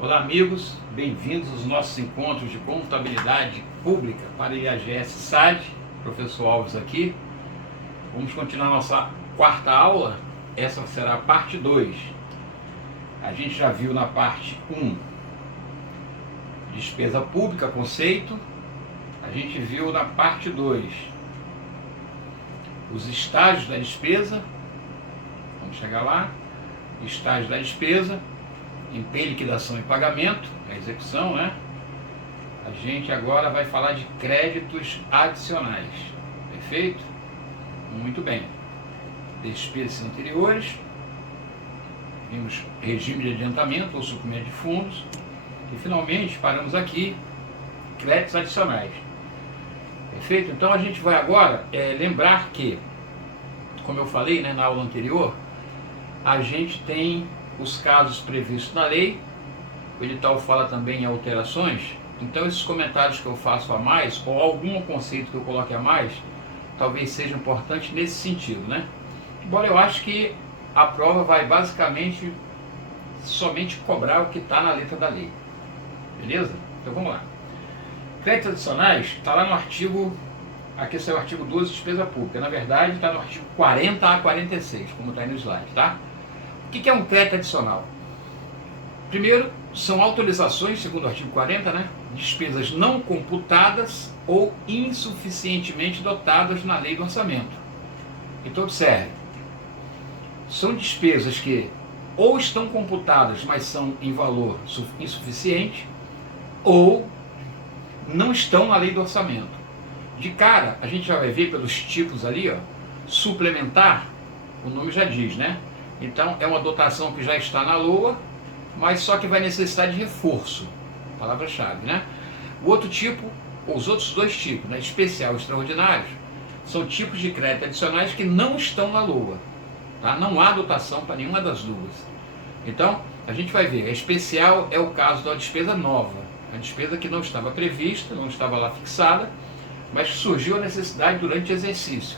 Olá amigos, bem-vindos aos nossos encontros de contabilidade pública para IAGS SAD, professor Alves aqui. Vamos continuar nossa quarta aula, essa será a parte 2. A gente já viu na parte 1, despesa pública, conceito. A gente viu na parte 2, os estágios da despesa. Vamos chegar lá, estágios da despesa. Empenho, liquidação e pagamento, a execução, né? A gente agora vai falar de créditos adicionais, perfeito? Muito bem. Despesas anteriores, vimos regime de adiantamento ou suprimento de fundos, e finalmente paramos aqui, créditos adicionais, perfeito? Então a gente vai agora lembrar que, como eu falei, né, na aula anterior, a gente tem os casos previstos na lei, o edital fala também em alterações, então esses comentários que eu faço a mais, ou algum conceito que eu coloque a mais, talvez seja importante nesse sentido, né? Embora eu acho que a prova vai basicamente somente cobrar o que está na letra da lei, beleza? Então vamos lá. Créditos adicionais está lá no artigo, aqui saiu o artigo 12, despesa pública, na verdade está no artigo 40 a 46, como está aí no slide, tá? O que é um crédito adicional? Primeiro, são autorizações, segundo o artigo 40, né? Despesas não computadas ou insuficientemente dotadas na lei do orçamento. Então, observe, são despesas que ou estão computadas, mas são em valor insuficiente, ou não estão na lei do orçamento. De cara, a gente já vai ver pelos tipos ali, ó, suplementar, o nome já diz, né? Então, é uma dotação que já está na LOA, mas só que vai necessitar de reforço, palavra-chave, né? O outro tipo, os outros dois tipos, né, especial e extraordinários, são tipos de crédito adicionais que não estão na LOA, tá? Não há dotação para nenhuma das duas. Então, a gente vai ver, a especial é o caso da despesa nova, a despesa que não estava prevista, não estava lá fixada, mas surgiu a necessidade durante o exercício.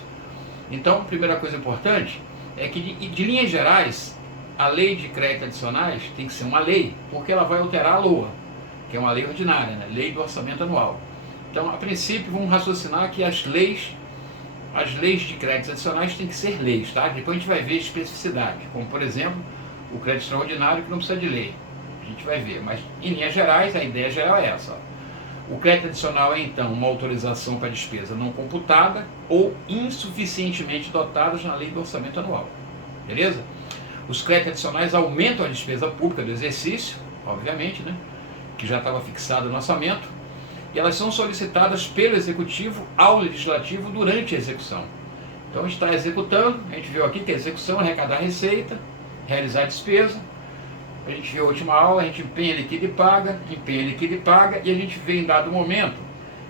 Então, a primeira coisa importante é que, de linhas gerais, a lei de crédito adicionais tem que ser uma lei, porque ela vai alterar a LOA, que é uma lei ordinária, né? Lei do orçamento anual. Então, a princípio, vamos raciocinar que as leis de créditos adicionais têm que ser leis, tá? Depois a gente vai ver especificidade, como, por exemplo, o crédito extraordinário que não precisa de lei. A gente vai ver, mas, em linhas gerais, a ideia geral é essa, ó. O crédito adicional é, então, uma autorização para despesa não computada ou insuficientemente dotadas na lei do orçamento anual. Beleza? Os créditos adicionais aumentam a despesa pública do exercício, obviamente, né? Que já estava fixada no orçamento, e elas são solicitadas pelo Executivo ao Legislativo durante a execução. Então, a gente está executando, a gente viu aqui que a execução é arrecadar receita, realizar a despesa. A gente viu a última aula, a gente empenha, liquida e paga, e a gente vê em dado momento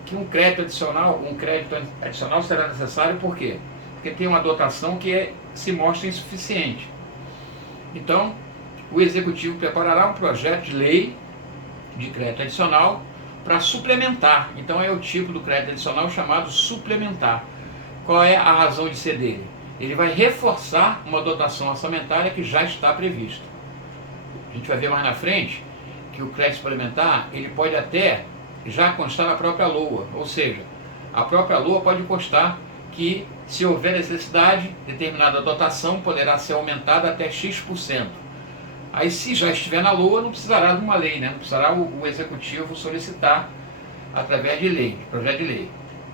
que um crédito adicional será necessário, por quê? Porque tem uma dotação que se mostra insuficiente. Então, o Executivo preparará um projeto de lei de crédito adicional para suplementar. Então, é o tipo do crédito adicional chamado suplementar. Qual é a razão de ser dele? Ele vai reforçar uma dotação orçamentária que já está prevista. A gente vai ver mais na frente que o crédito suplementar, ele pode até já constar na própria LOA, ou seja, a própria LOA pode constar que, se houver necessidade, determinada dotação poderá ser aumentada até X%. Aí, se já estiver na LOA, não precisará de uma lei, né? Não precisará o Executivo solicitar através de lei, de projeto de lei,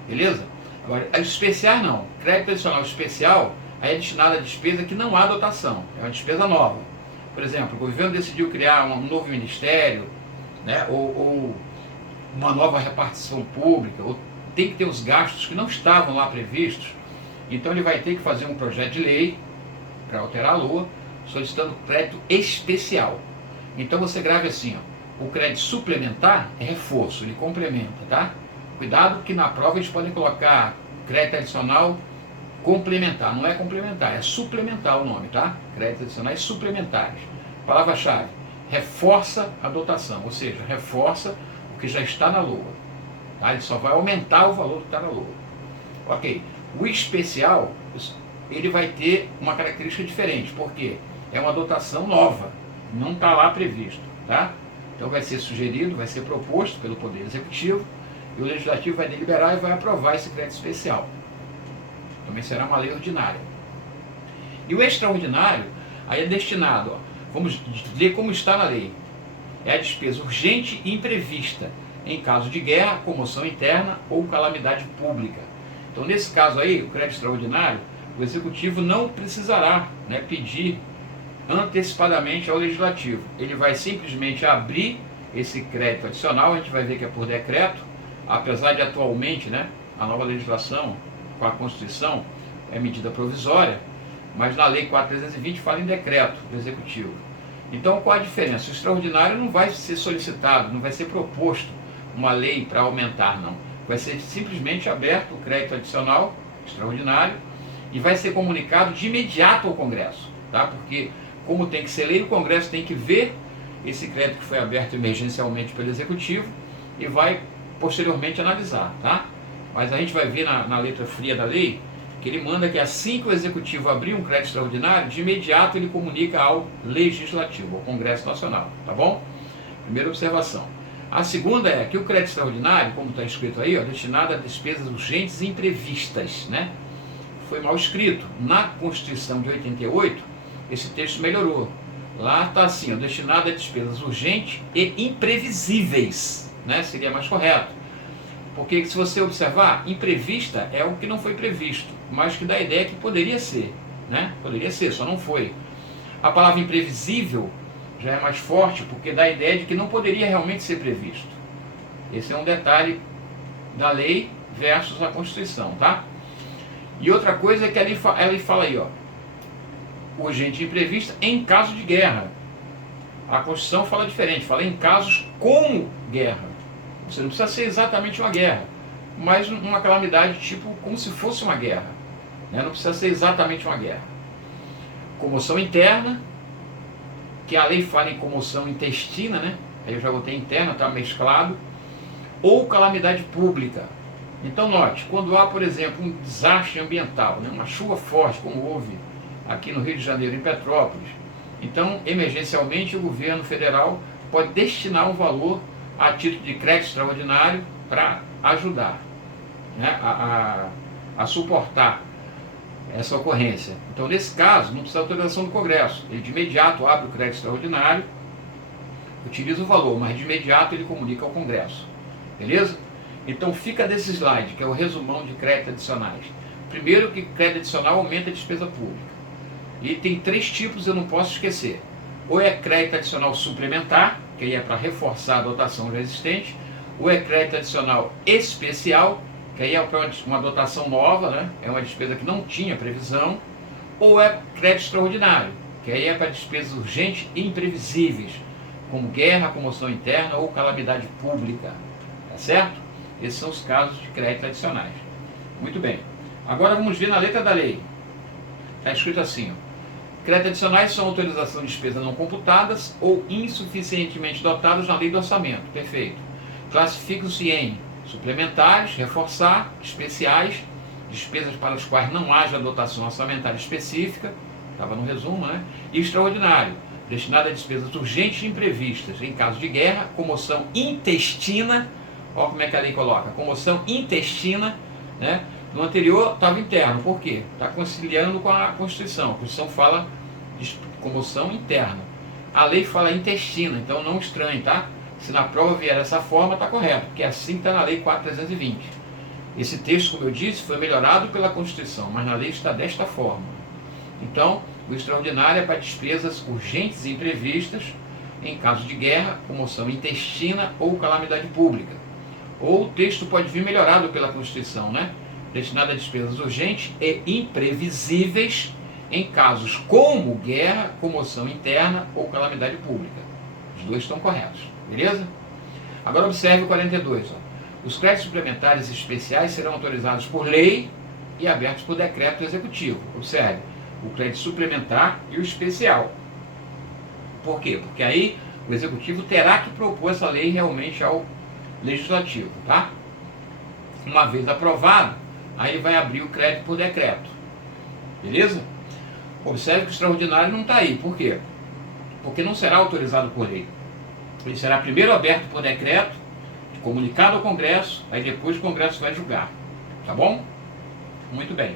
beleza? Agora, as especiais não. Crédito adicional especial aí é destinado a despesa que não há dotação, é uma despesa nova. Por exemplo, o governo decidiu criar um novo ministério, né, ou uma nova repartição pública, ou tem que ter os gastos que não estavam lá previstos, então ele vai ter que fazer um projeto de lei para alterar a LOA, solicitando crédito especial. Então você grave assim, ó, o crédito suplementar é reforço, ele complementa, tá? Cuidado que na prova eles podem colocar crédito adicional complementar, não é complementar, é suplementar o nome, tá? Créditos adicionais suplementares. Palavra-chave, reforça a dotação, ou seja, reforça o que já está na LOA. Tá? Ele só vai aumentar o valor que está na LOA. Ok. O especial, ele vai ter uma característica diferente, porque é uma dotação nova, não está lá previsto, tá? Então vai ser sugerido, vai ser proposto pelo Poder Executivo, e o Legislativo vai deliberar e vai aprovar esse crédito especial. Também será uma lei ordinária. E o extraordinário, aí é destinado, ó, vamos ler como está na lei, é a despesa urgente e imprevista, em caso de guerra, comoção interna ou calamidade pública. Então, nesse caso aí, o crédito extraordinário, o Executivo não precisará, né, pedir antecipadamente ao Legislativo. Ele vai simplesmente abrir esse crédito adicional, a gente vai ver que é por decreto, apesar de atualmente, né, a nova legislação com a Constituição é medida provisória, mas na Lei 4.320 fala em decreto do Executivo. Então, qual a diferença? O extraordinário não vai ser solicitado, não vai ser proposto uma lei para aumentar, não. Vai ser simplesmente aberto o crédito adicional, extraordinário, e vai ser comunicado de imediato ao Congresso, tá? Porque, como tem que ser lei, o Congresso tem que ver esse crédito que foi aberto emergencialmente pelo Executivo e vai posteriormente analisar, tá? Mas a gente vai ver na letra fria da lei que ele manda que assim que o Executivo abrir um crédito extraordinário, de imediato ele comunica ao Legislativo, ao Congresso Nacional, tá bom? Primeira observação. A segunda é que o crédito extraordinário, como está escrito aí, ó, destinado a despesas urgentes e imprevistas, né? Foi mal escrito. Na Constituição de 88, esse texto melhorou. Lá está assim, ó, destinado a despesas urgentes e imprevisíveis, né? Seria mais correto. Porque se você observar, imprevista é o que não foi previsto, mas que dá a ideia que poderia ser, né? Poderia ser, só não foi. A palavra imprevisível já é mais forte, porque dá a ideia de que não poderia realmente ser previsto. Esse é um detalhe da lei versus a Constituição, tá? E outra coisa é que ela fala aí, ó, urgente e imprevista em caso de guerra. A Constituição fala diferente, fala em casos como guerra. Você não precisa ser exatamente uma guerra, mas uma calamidade tipo como se fosse uma guerra, né? Não precisa ser exatamente uma guerra. Comoção interna, que a lei fala em comoção intestina, né? Aí eu já botei interna, está mesclado. Ou calamidade pública. Então note, quando há, por exemplo, um desastre ambiental, né? Uma chuva forte, como houve aqui no Rio de Janeiro, em Petrópolis, então, emergencialmente, o governo federal pode destinar um valor a título de crédito extraordinário para ajudar, né, a suportar essa ocorrência. Então, nesse caso, não precisa de autorização do Congresso. Ele de imediato abre o crédito extraordinário, utiliza o valor, mas de imediato ele comunica ao Congresso. Beleza? Então, fica desse slide, que é o resumão de créditos adicionais. Primeiro, que crédito adicional aumenta a despesa pública. E tem 3 tipos, eu não posso esquecer. Ou é crédito adicional suplementar, que aí é para reforçar a dotação já existente, ou é crédito adicional especial, que aí é para uma dotação nova, né? É uma despesa que não tinha previsão, ou é crédito extraordinário, que aí é para despesas urgentes e imprevisíveis, como guerra, comoção interna ou calamidade pública, tá certo? Esses são os casos de crédito adicionais. Muito bem. Agora vamos ver na letra da lei. Está escrito assim, ó. Créditos adicionais são autorização de despesas não computadas ou insuficientemente dotadas na lei do orçamento. Perfeito. Classificam-se em suplementares, reforçar, especiais, despesas para as quais não haja dotação orçamentária específica, estava no resumo, né? E extraordinário, destinado a despesas urgentes e imprevistas, em caso de guerra, comoção intestina, olha como é que a lei coloca, comoção intestina, né? No anterior estava interno, por quê? Está conciliando com a Constituição. A Constituição fala de comoção interna. A lei fala intestina, então não estranhe, tá? Se na prova vier dessa forma, está correto, porque assim está na Lei 4.320. Esse texto, como eu disse, foi melhorado pela Constituição, mas na lei está desta forma. Então, o extraordinário é para despesas urgentes e imprevistas, em caso de guerra, comoção intestina ou calamidade pública. Ou o texto pode vir melhorado pela Constituição, né? Destinado a despesas urgentes e imprevisíveis em casos como guerra, comoção interna ou calamidade pública. Os dois estão corretos, beleza? Agora observe o 42. Ó. Os créditos suplementares especiais serão autorizados por lei e abertos por decreto executivo. Observe, o crédito suplementar e o especial. Por quê? Porque aí o executivo terá que propor essa lei realmente ao legislativo, tá? Uma vez aprovado, aí ele vai abrir o crédito por decreto. Beleza? Observe que o extraordinário não está aí. Por quê? Porque não será autorizado por lei. Ele será primeiro aberto por decreto, comunicado ao Congresso, aí depois o Congresso vai julgar. Tá bom? Muito bem.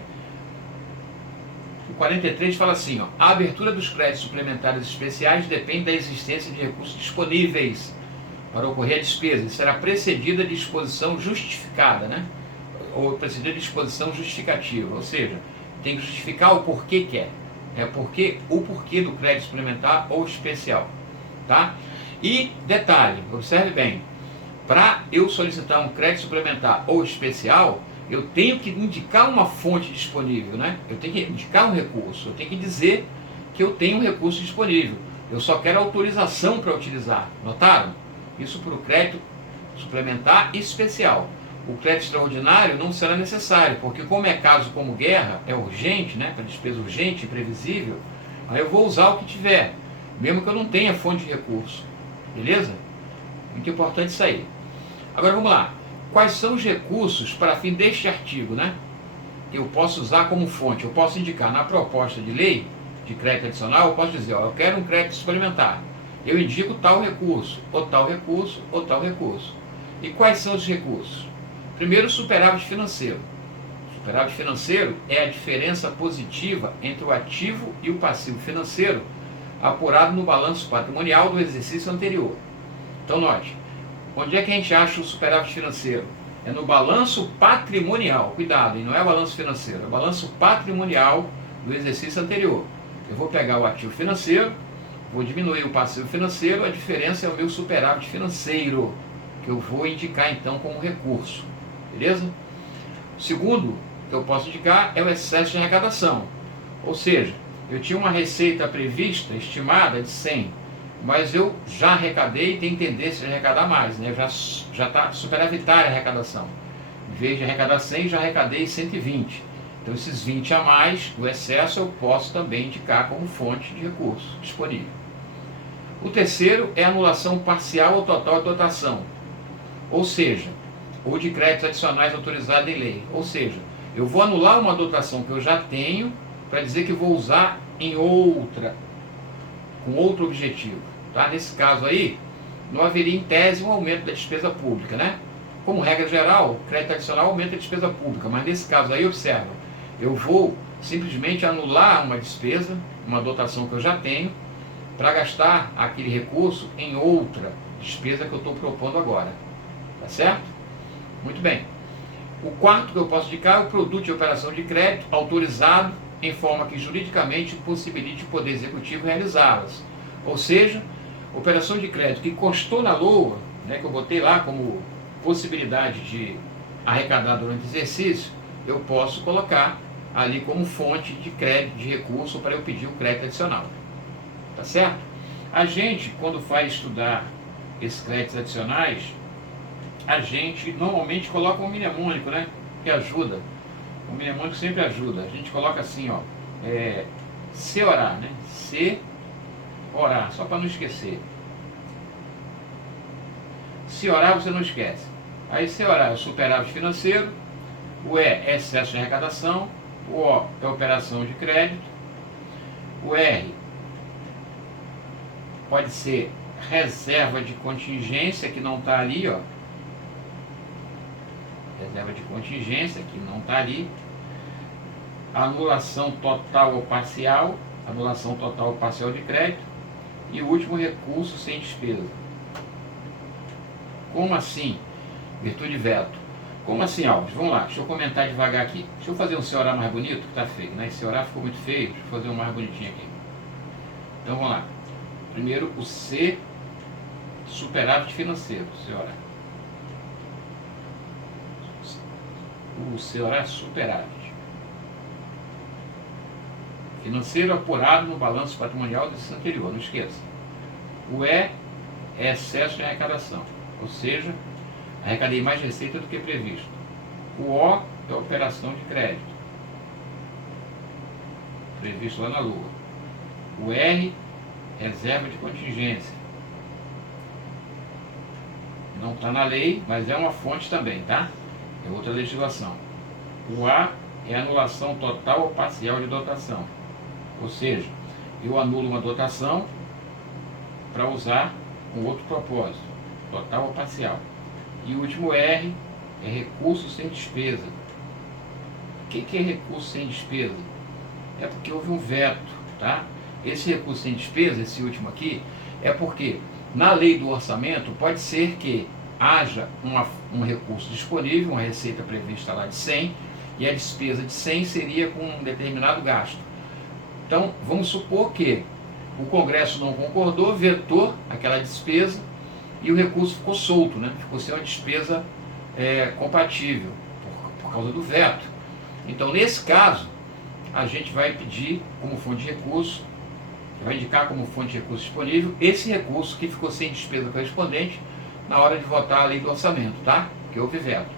O 43 fala assim, ó, a abertura dos créditos suplementares especiais depende da existência de recursos disponíveis para ocorrer a despesa e será precedida de disposição justificada, né? Ou precedida de disposição justificativa, ou seja, tem que justificar o porquê que é. O porquê do crédito suplementar ou especial, tá? E detalhe, observe bem, para eu solicitar um crédito suplementar ou especial, eu tenho que indicar uma fonte disponível, né? Eu tenho que indicar um recurso, eu tenho que dizer que eu tenho um recurso disponível. Eu só quero autorização para utilizar, notaram? Isso para o crédito suplementar especial. O crédito extraordinário não será necessário, porque como é caso como guerra, é urgente, né? Para despesa urgente, imprevisível, aí eu vou usar o que tiver, mesmo que eu não tenha fonte de recurso. Beleza? Muito importante isso aí. Agora vamos lá. Quais são os recursos para fim deste artigo, né? Que eu posso usar como fonte? Eu posso indicar na proposta de lei de crédito adicional, eu posso dizer, ó, eu quero um crédito suplementar. Eu indico tal recurso, ou tal recurso, ou tal recurso. E quais são os recursos? Primeiro, o superávit financeiro. O superávit financeiro é a diferença positiva entre o ativo e o passivo financeiro apurado no balanço patrimonial do exercício anterior. Então, note, onde é que a gente acha o superávit financeiro? É no balanço patrimonial. Cuidado, e não é balanço financeiro, é balanço patrimonial do exercício anterior. Eu vou pegar o ativo financeiro, vou diminuir o passivo financeiro, a diferença é o meu superávit financeiro, que eu vou indicar então como recurso. Beleza? O segundo que eu posso indicar é o excesso de arrecadação. Ou seja, eu tinha uma receita prevista, estimada de 100, mas eu já arrecadei e tenho tendência de arrecadar mais, né? Já está superavitária a arrecadação. Em vez de arrecadar 100, já arrecadei 120. Então esses 20 a mais do excesso eu posso também indicar como fonte de recurso disponível. O terceiro é a anulação parcial ou total de dotação, ou seja, ou de créditos adicionais autorizados em lei. Ou seja, eu vou anular uma dotação que eu já tenho para dizer que vou usar em outra, com outro objetivo. Tá? Nesse caso aí, não haveria em tese um aumento da despesa pública, né? Como regra geral, o crédito adicional aumenta a despesa pública, mas nesse caso aí, observa, eu vou simplesmente anular uma despesa, uma dotação que eu já tenho, para gastar aquele recurso em outra despesa que eu estou propondo agora. Tá certo? Muito bem. O quarto que eu posso indicar é o produto de operação de crédito autorizado em forma que juridicamente possibilite o Poder Executivo realizá-las. Ou seja, operação de crédito que constou na LOA, né, que eu botei lá como possibilidade de arrecadar durante o exercício, eu posso colocar ali como fonte de crédito, de recurso para eu pedir o crédito adicional. Tá certo? A gente, quando vai estudar esses créditos adicionais, a gente normalmente coloca um mnemônico, né? Que ajuda. O mnemônico sempre ajuda. A gente coloca assim, ó. Se orar, né? Se orar, só para não esquecer. Se orar, você não esquece. Aí se orar é o superávit financeiro, o E é excesso de arrecadação, o O é operação de crédito, o R pode ser reserva de contingência, que não está ali, ó. Reserva de contingência, que não está ali. Anulação total ou parcial, anulação total ou parcial de crédito. E o último, recurso sem despesa. Como assim? Virtude veto. Como assim, Alves? Vamos lá, deixa eu comentar devagar aqui. Deixa eu fazer um C-orar mais bonito, que está feio, né? Esse orar ficou muito feio, deixa eu fazer um mais bonitinho aqui. Então vamos lá. Primeiro o C, superávit financeiro, C-orar. O C-orar é superávit financeiro apurado no balanço patrimonial desse anterior, não esqueça. O E é excesso de arrecadação, ou seja, arrecadei mais receita do que previsto. O O é operação de crédito, previsto lá na LOA. O R, reserva de contingência. Não está na lei, mas é uma fonte também, tá? É outra legislação. O A é anulação total ou parcial de dotação. Ou seja, eu anulo uma dotação para usar com outro propósito, total ou parcial. E o último R é recurso sem despesa. O que é recurso sem despesa? É porque houve um veto, tá? Esse recurso sem despesa, esse último aqui, é porque na lei do orçamento pode ser que haja um recurso disponível, uma receita prevista lá de 100, e a despesa de 100 seria com um determinado gasto. Então, vamos supor que o Congresso não concordou, vetou aquela despesa e o recurso ficou solto, né? Ficou sem uma despesa compatível por causa do veto. Então, nesse caso, a gente vai pedir como fonte de recurso, vai indicar como fonte de recurso disponível esse recurso que ficou sem despesa correspondente na hora de votar a lei do orçamento, tá? Que houve veto.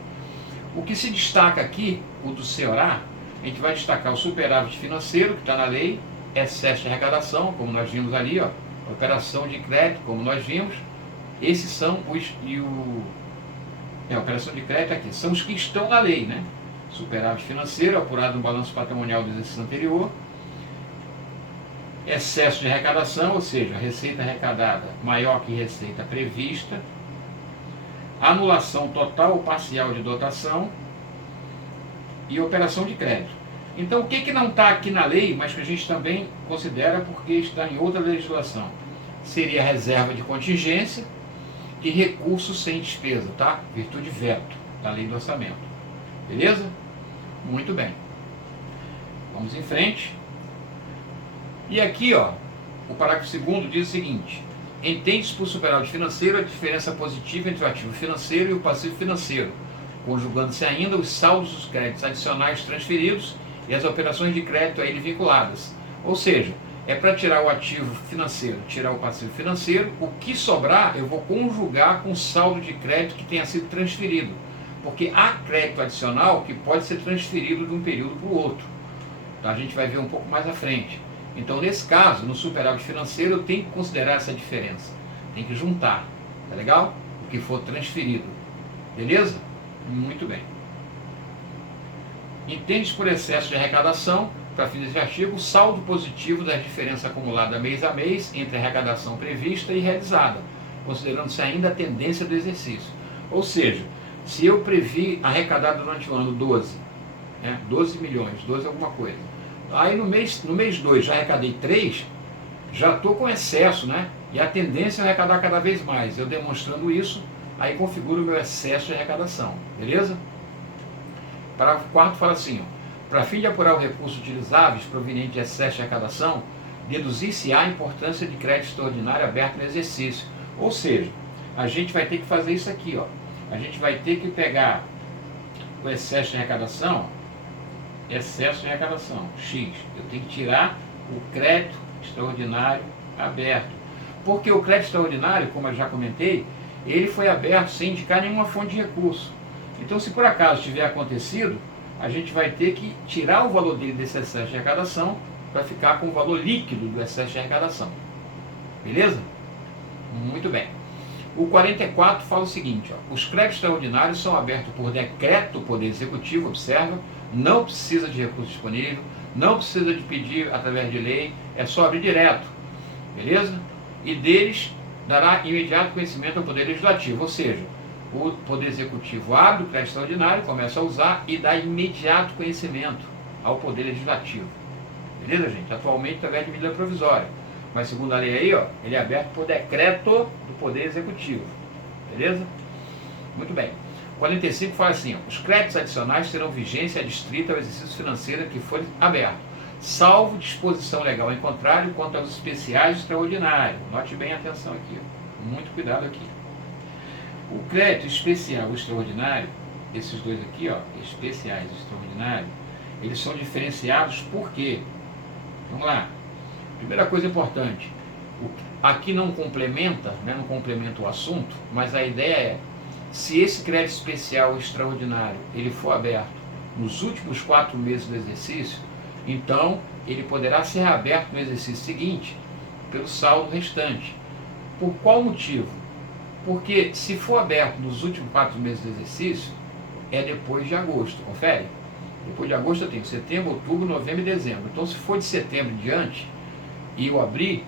O que se destaca aqui, o do CEORA, a gente vai destacar o superávit financeiro, que está na lei, excesso de arrecadação, como nós vimos ali, ó, operação de crédito, como nós vimos. Esses são os... operação de crédito aqui, são os que estão na lei, né? Superávit financeiro, apurado no balanço patrimonial do exercício anterior. Excesso de arrecadação, ou seja, receita arrecadada maior que receita prevista. Anulação total ou parcial de dotação. E operação de crédito. Então, o que não está aqui na lei, mas que a gente também considera porque está em outra legislação? Seria a reserva de contingência e recurso sem despesa, tá? Virtude veto da lei do orçamento. Beleza? Muito bem. Vamos em frente. E aqui, ó, o parágrafo 2º diz o seguinte: entende-se por superávit financeiro a diferença positiva entre o ativo financeiro e o passivo financeiro, conjugando-se ainda os saldos dos créditos adicionais transferidos e as operações de crédito a ele vinculadas. Ou seja, é para tirar o ativo financeiro, tirar o passivo financeiro, o que sobrar eu vou conjugar com o saldo de crédito que tenha sido transferido, porque há crédito adicional que pode ser transferido de um período para o outro. Então, a gente vai ver um pouco mais à frente. Então, nesse caso, no superávit financeiro, eu tenho que considerar essa diferença. Tem que juntar, tá legal? O que for transferido. Beleza? Muito bem. Entende-se por excesso de arrecadação, para fins desse artigo, o saldo positivo da diferença acumulada mês a mês entre a arrecadação prevista e realizada, considerando-se ainda a tendência do exercício. Ou seja, se eu previ arrecadar durante o ano 12, 12 milhões, 12 alguma coisa, aí no mês 2 já arrecadei 3, já estou com excesso, né? E a tendência é arrecadar cada vez mais. Eu demonstrando isso, aí configuro o meu excesso de arrecadação. Beleza? Parágrafo 4º fala assim, para fim de apurar o recurso utilizáveis proveniente de excesso de arrecadação, deduzir-se-á a importância de crédito extraordinário aberto no exercício. Ou seja, a gente vai ter que fazer isso aqui, ó. A gente vai ter que pegar o excesso de arrecadação, X. Eu tenho que tirar o crédito extraordinário aberto. Porque o crédito extraordinário, como eu já comentei, ele foi aberto sem indicar nenhuma fonte de recurso. Então, se por acaso tiver acontecido, a gente vai ter que tirar o valor dele desse excesso de arrecadação para ficar com o valor líquido do excesso de arrecadação. Beleza? Muito bem. O 44 fala o seguinte, ó, os créditos extraordinários são abertos por decreto do Poder Executivo, observa, não precisa de recurso disponível, não precisa de pedir através de lei, é só abrir direto, beleza? E deles dará imediato conhecimento ao Poder Legislativo, ou seja, o Poder Executivo abre o crédito extraordinário, começa a usar e dá imediato conhecimento ao Poder Legislativo. Beleza, gente? Atualmente através de medida provisória. Mas segundo a lei aí, ó, ele é aberto por decreto do Poder Executivo. Beleza? Muito bem. 45 fala assim, ó, os créditos adicionais terão vigência adstrita ao exercício financeiro que for aberto, salvo disposição legal em contrário quanto aos especiais e extraordinários. Note bem a atenção aqui, ó. Muito cuidado aqui. O crédito especial e extraordinário, esses dois aqui, ó, especiais e extraordinários, eles são diferenciados por quê? Vamos lá. Primeira coisa importante, aqui não complementa, né, não complementa o assunto, mas a ideia é, se esse crédito especial ou extraordinário ele for aberto nos últimos 4 meses do exercício, então ele poderá ser aberto no exercício seguinte pelo saldo restante. Por qual motivo? Porque se for aberto nos últimos 4 meses do exercício, é depois de agosto, confere? Depois de agosto eu tenho setembro, outubro, novembro e dezembro. Então se for de setembro em diante, e eu abrir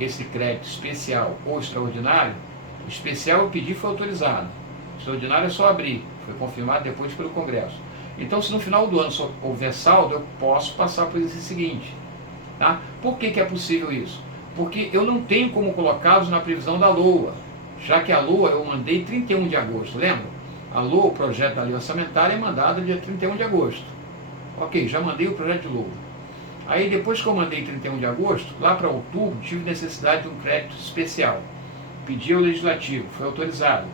esse crédito especial ou extraordinário, especial eu pedi, foi autorizado. Extraordinário é só abrir, foi confirmado depois pelo Congresso. Então, se no final do ano só houver saldo, eu posso passar para o exercício seguinte. Tá? Por que é possível isso? Porque eu não tenho como colocá-los na previsão da LOA, já que a LOA eu mandei 31 de agosto, lembra? A LOA, o projeto da lei orçamentária, é mandado dia 31 de agosto. Ok, já mandei o projeto de LOA. Aí depois que eu mandei 31 de agosto, lá para outubro, tive necessidade de um crédito especial. Pedi ao Legislativo, foi autorizado.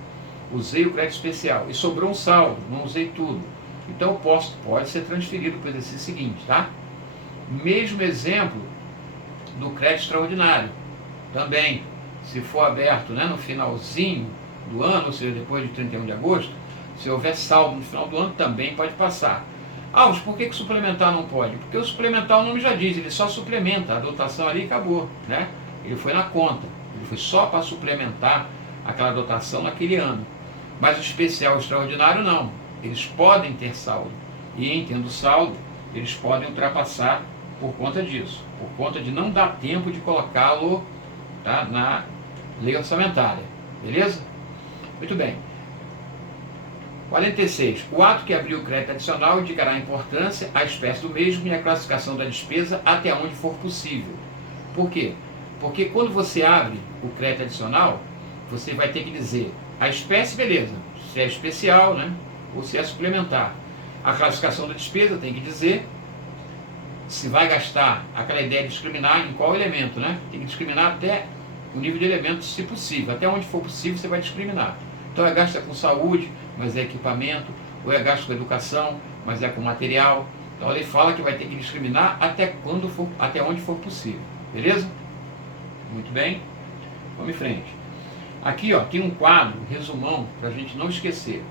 Usei o crédito especial e sobrou um saldo, não usei tudo. Então pode ser transferido para o exercício seguinte, tá? Mesmo exemplo do crédito extraordinário. Também, se for aberto, né, no finalzinho do ano, ou seja, depois de 31 de agosto, se houver saldo no final do ano, também pode passar. Mas por que suplementar não pode? Porque o suplementar, o nome já diz, ele só suplementa, a dotação ali acabou, né? Ele foi na conta, ele foi só para suplementar aquela dotação naquele ano. Mas o especial e o extraordinário não, eles podem ter saldo, e em tendo saldo, eles podem ultrapassar por conta disso, por conta de não dar tempo de colocá-lo, tá, na lei orçamentária, beleza? Muito bem. 46. O ato que abriu o crédito adicional indicará a importância, a espécie do mesmo e a classificação da despesa até onde for possível. Por quê? Porque quando você abre o crédito adicional, você vai ter que dizer a espécie, beleza, se é especial, né, ou se é suplementar. A classificação da despesa tem que dizer se vai gastar, aquela ideia de discriminar em qual elemento, né? Tem que discriminar até o nível de elementos, se possível. Até onde for possível, você vai discriminar. Então, é gasto com saúde, mas é equipamento, ou é gasto com educação, mas é com material. Então, ele fala que vai ter que discriminar até onde for possível. Beleza? Muito bem. Vamos em frente. Aqui, ó, tem um quadro, resumão, para a gente não esquecer.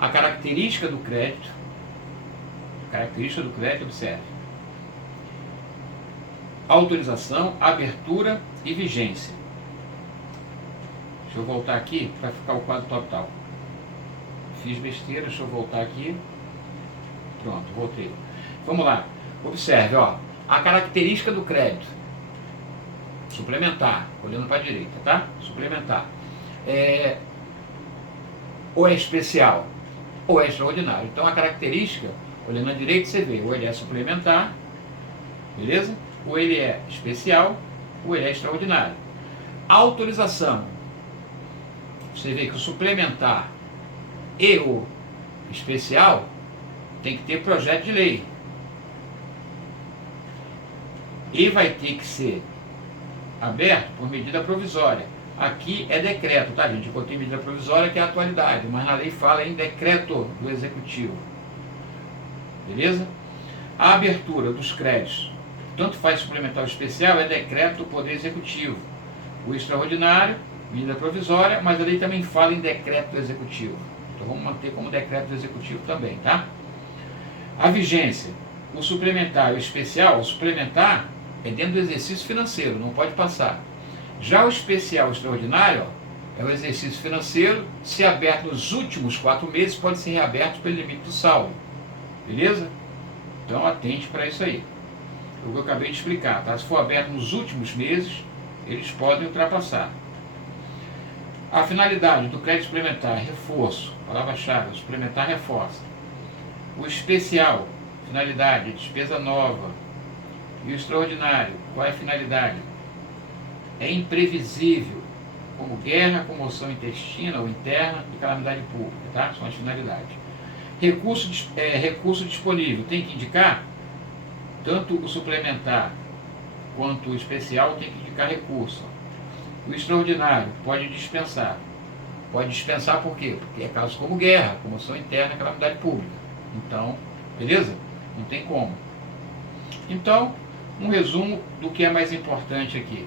A característica do crédito. Observe. Autorização, abertura e vigência. Deixa eu voltar aqui para ficar o quadro total. Fiz besteira, deixa eu voltar aqui. Pronto, voltei. Vamos lá. Observe, ó, a característica do crédito. Suplementar, olhando para a direita, tá? Suplementar. Ou é especial, ou é extraordinário. Então a característica, olhando à direita, você vê, ou ele é suplementar, beleza? Ou ele é especial, ou ele é extraordinário. Autorização. Você vê que o suplementar e o especial tem que ter projeto de lei. E vai ter que ser aberto por medida provisória. Aqui é decreto, tá, gente? Eu botei medida provisória, que é a atualidade, mas na lei fala em decreto do executivo. Beleza? A abertura dos créditos, tanto faz suplementar ou especial, é decreto do Poder Executivo. O extraordinário, medida provisória, mas a lei também fala em decreto do Executivo. Então vamos manter como decreto do Executivo também, tá? A vigência, o suplementar e o especial, o suplementar é dentro do exercício financeiro, não pode passar. Já o especial e o extraordinário, ó, é o exercício financeiro, se aberto nos últimos 4 meses, pode ser reaberto pelo limite do saldo. Beleza? Então atente para isso aí. O que eu acabei de explicar, tá? Se for aberto nos últimos meses, eles podem ultrapassar. A finalidade do crédito suplementar, reforço, palavra-chave, suplementar reforça. O especial, finalidade, despesa nova. E o extraordinário, qual é a finalidade? É imprevisível, como guerra, comoção intestina ou interna e calamidade pública, tá? São as finalidades. Recurso disponível, tem que indicar, tanto o suplementar quanto o especial tem que indicar recurso. O extraordinário pode dispensar. Pode dispensar por quê? Porque é casos como guerra, comoção interna e calamidade pública. Então, beleza? Não tem como. Então, um resumo do que é mais importante aqui.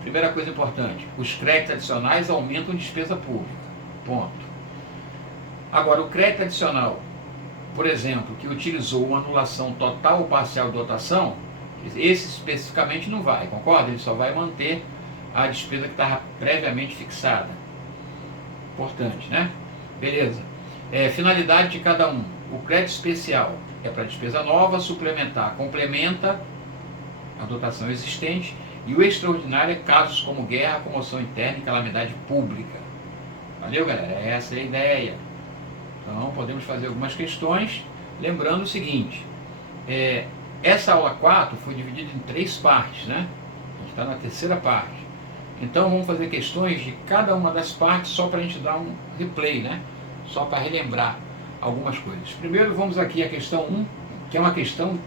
Primeira coisa importante, os créditos adicionais aumentam a despesa pública. Ponto. Agora, o crédito adicional, por exemplo, que utilizou uma anulação total ou parcial de dotação, esse especificamente não vai, concorda? Ele só vai manter a despesa que estava previamente fixada. Importante, né? Beleza. Finalidade de cada um. O crédito especial é para despesa nova, suplementar, complementa a dotação existente, e o extraordinário é casos como guerra, comoção interna e calamidade pública. Valeu, galera? Essa é a ideia. Então, podemos fazer algumas questões, lembrando o seguinte, essa aula 4 foi dividida em 3 partes, né? A gente está na terceira parte. Então, vamos fazer questões de cada uma das partes, só para a gente dar um replay, né? Só para relembrar algumas coisas. Primeiro, vamos aqui à questão 1, que é uma questão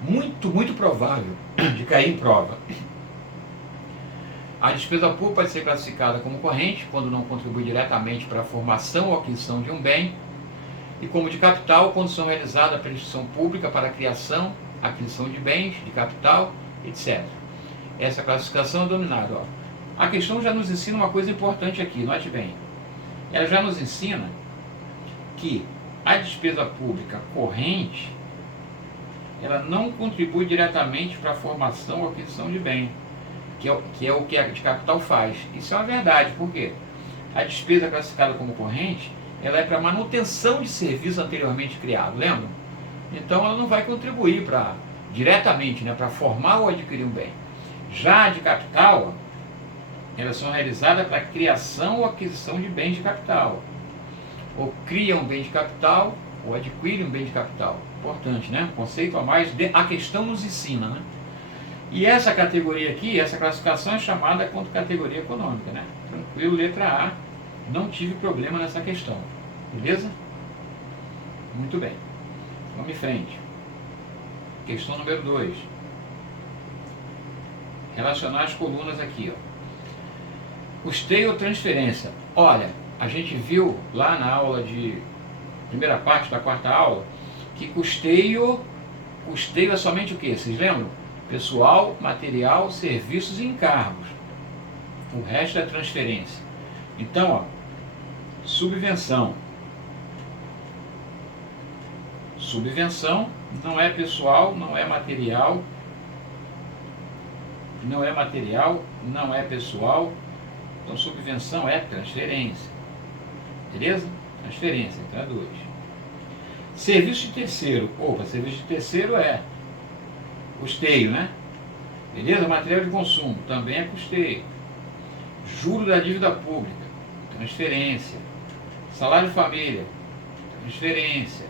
muito provável de cair em prova. A despesa pública pode ser classificada como corrente, quando não contribui diretamente para a formação ou aquisição de um bem, e como de capital, quando são realizadas pela instituição pública para a criação, aquisição de bens, de capital, etc. Essa classificação é dominada. Ó. A questão já nos ensina uma coisa importante aqui, note bem. Ela já nos ensina que a despesa pública corrente, ela não contribui diretamente para a formação ou aquisição de bem, que é o que a de capital faz. Isso é uma verdade, por quê? A despesa classificada como corrente, ela é para manutenção de serviço anteriormente criado, lembra? Então ela não vai contribuir diretamente, né, para formar ou adquirir um bem. Já a de capital, elas são realizadas para a criação ou aquisição de bens de capital. Ou cria um bem de capital, ou adquire um bem de capital. Importante, né? Conceito a mais, a questão nos ensina, né? E essa categoria aqui, essa classificação é chamada como categoria econômica, né? Tranquilo, letra A, não tive problema nessa questão, beleza? Muito bem, vamos em frente. Questão número 2. Relacionar as colunas aqui, ó. Custeio ou transferência? Olha, a gente viu lá na aula primeira parte da quarta aula, que custeio é somente o quê? Vocês lembram? Pessoal, material, serviços e encargos. O resto é transferência. Então, ó, subvenção. Subvenção não é pessoal, não é material, não é pessoal. Então, subvenção é transferência. Beleza? Transferência, então é 2. Serviço de terceiro. Opa, serviço de terceiro é custeio, né? Beleza? Material de consumo também é custeio. Juro da dívida pública, transferência. Salário de família, transferência.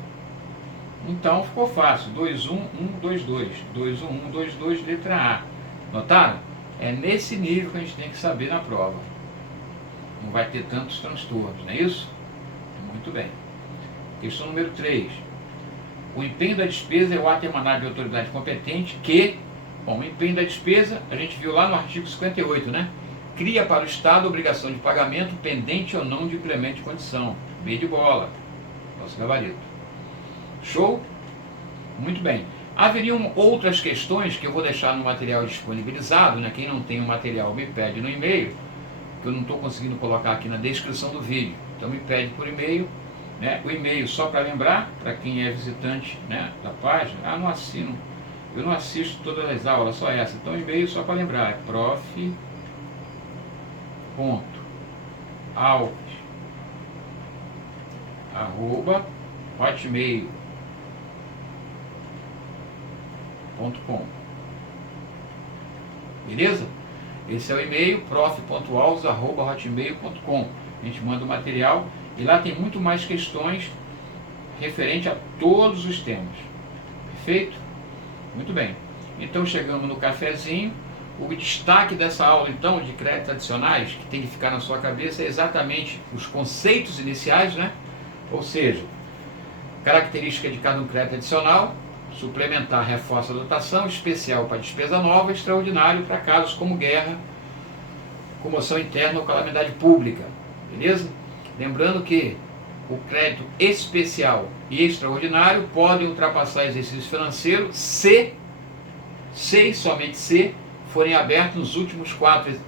Então ficou fácil. 21122. 21122, letra A. Notaram? É nesse nível que a gente tem que saber na prova. Não vai ter tantos transtornos, não é isso? Muito bem. Questão número 3. O empenho da despesa é o ato emanado de autoridade competente que, bom, o empenho da despesa, a gente viu lá no artigo 58, né? Cria para o Estado obrigação de pagamento pendente ou não de implemento de condição. B de bola. Nosso gabarito. Show? Muito bem. Haveriam outras questões que eu vou deixar no material disponibilizado, né? Quem não tem o material me pede no e-mail, que eu não estou conseguindo colocar aqui na descrição do vídeo. Então me pede por e-mail, né? O e-mail, só para lembrar, para quem é visitante, né, da página, eu não assisto todas as aulas, só essa. Então e-mail só para lembrar, é prof.alves@hotmail.com. Beleza? Esse é o e-mail, prof.alves@hotmail.com. A gente manda o material e lá tem muito mais questões referente a todos os temas. Perfeito? Muito bem. Então chegamos no cafezinho. O destaque dessa aula, então, de créditos adicionais, que tem que ficar na sua cabeça, é exatamente os conceitos iniciais, né? Ou seja, característica de cada um crédito adicional, suplementar, reforça a dotação, especial para despesa nova, extraordinário para casos como guerra, comoção interna ou calamidade pública. Beleza? Lembrando que o crédito especial e extraordinário podem ultrapassar exercício financeiro se e somente se forem abertos nos últimos 4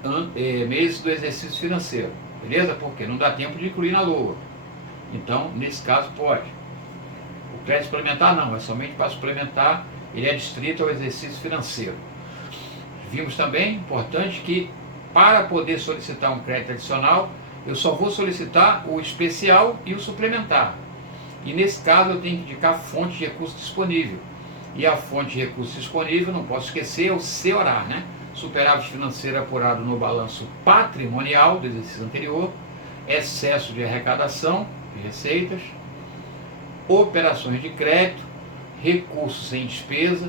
meses do exercício financeiro. Beleza? Porque não dá tempo de incluir na LOA. Então, nesse caso, pode. O crédito suplementar não, é somente para suplementar, ele é distrito ao exercício financeiro. Vimos também, importante, que para poder solicitar um crédito adicional, eu só vou solicitar o especial e o suplementar. E nesse caso eu tenho que indicar fonte de recurso disponível. E a fonte de recursos disponível, não posso esquecer, é o CEORA, né? Superávit financeiro apurado no balanço patrimonial do exercício anterior, excesso de arrecadação de receitas, operações de crédito, recursos sem despesa,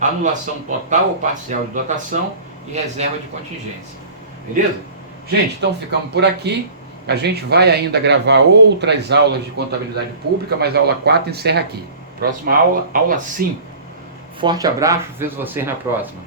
anulação total ou parcial de dotação e reserva de contingência. Beleza? Gente, então ficamos por aqui. A gente vai ainda gravar outras aulas de contabilidade pública, mas a aula 4 encerra aqui. Próxima aula, aula 5. Forte abraço, vejo vocês na próxima.